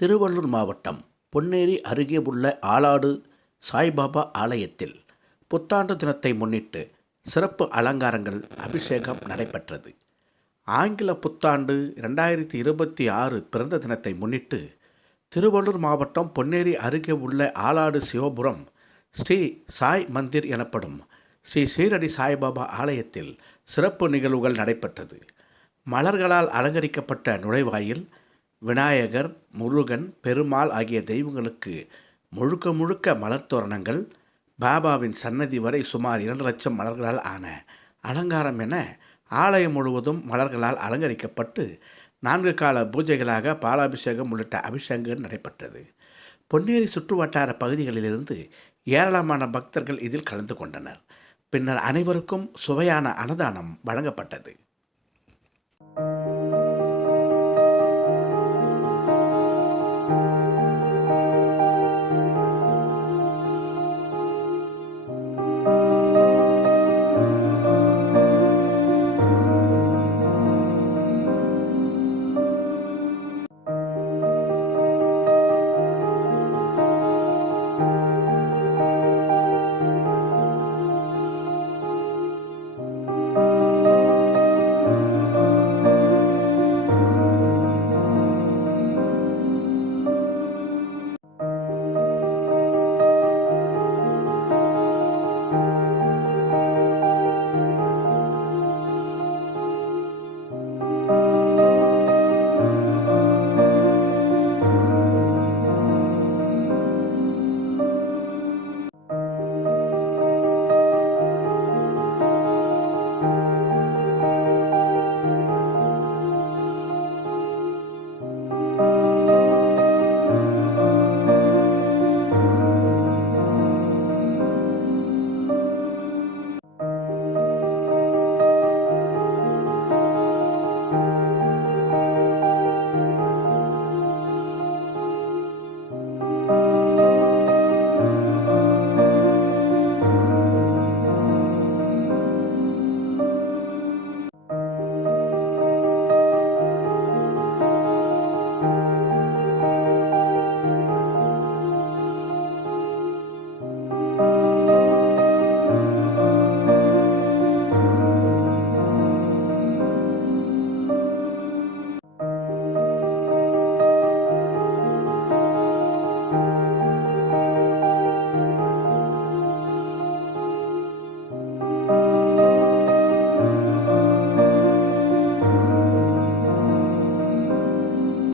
திருவள்ளூர் மாவட்டம் பொன்னேரி அருகே உள்ள ஆலாடு சாய்பாபா ஆலயத்தில் புத்தாண்டு தினத்தை முன்னிட்டு சிறப்பு அலங்காரங்கள் அபிஷேகம் நடைபெற்றது. ஆங்கில புத்தாண்டு 2026 பிறந்த தினத்தை முன்னிட்டு திருவள்ளூர் மாவட்டம் பொன்னேரி அருகே உள்ள ஆலாடு சிவபுரம் ஸ்ரீ சாய் மந்திர் எனப்படும் ஸ்ரீ சீரடி சாய்பாபா ஆலயத்தில் சிறப்பு நிகழ்வுகள் நடைபெற்றது. மலர்களால் அலங்கரிக்கப்பட்ட நுழைவாயில் விநாயகர், முருகன், பெருமாள் ஆகிய தெய்வங்களுக்கு முழுக்க முழுக்க மலர் தோரணங்கள், பாபாவின் சன்னதி வரை சுமார் 2 லட்சம் மலர்களால் ஆன அலங்காரம் என ஆலயம் முழுவதும் மலர்களால் அலங்கரிக்கப்பட்டு 4 கால பூஜைகளாக பாலாபிஷேகம் உள்ளிட்ட அபிஷேகங்கள் நடைபெற்றது. பொன்னேரி சுற்றுவட்டார பகுதிகளிலிருந்து ஏராளமான பக்தர்கள் இதில் கலந்து கொண்டனர். பின்னர் அனைவருக்கும் சுவையான அன்னதானம் வழங்கப்பட்டது.